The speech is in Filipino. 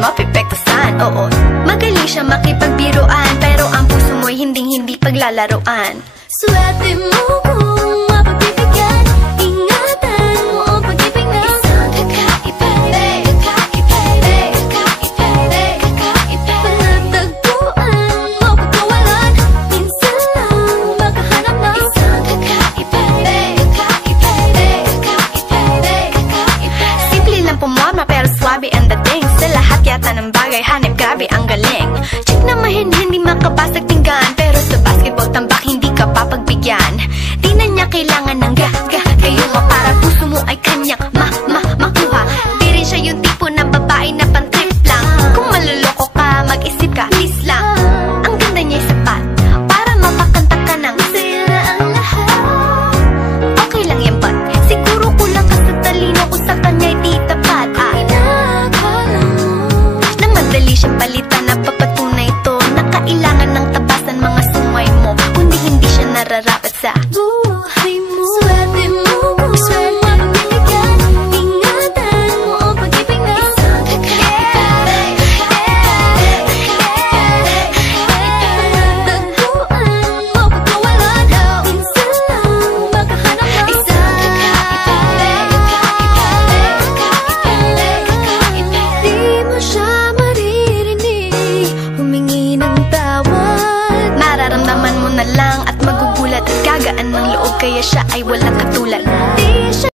mapipektasan. Oo, magaling siya makipagbiruan, pero ang puso mo'y hinding-hindi paglalaroan. Swerte mo kung mapagbibigyan, ingatan mo ang pag-ibig na isang kakaiba, panatagpuan mo pagkawalan, minsan lang makahanap ng isang kakaiba. Simple lang pumorma pero swabe ang dating, sa lahat yata ng bagay hanip grabe ang galing. Chick na mahin hindi makabasag tinggan, pero sa basketball tambak hindi ka papagbigyan. Di na niya kailangan ng gayuma para puso mo ay kanyang makuha. Di rin siya yung tipo ng babae na pantrip lang. Kung maluloko ka, mag-isip ka, please lang. Ang ganda niya'y sapat para mapakanta ka ng Sila ang lahat. okay lang yan, but siguro kulang ka sa talino ko sa kanya'y di tapat. Inakala mo Na madali siyang palitan, napapatunay ito na kailangan ng tabasan mga sungay mo, kundi hindi siya nararapat sa buhay mo. Swerte mo kung mapagbibigyan, ingatan mo ang pag-ibig na isang kakaiba. Panatagpuan mo pagkawalan, minsan lang makahanap ng isang kakaiba. Di mo siya maririnig humingi ng tawad. Mararamdaman mo na lang at magugulat at gagaan ng loob, kaya siya ay walang katulad. Di siya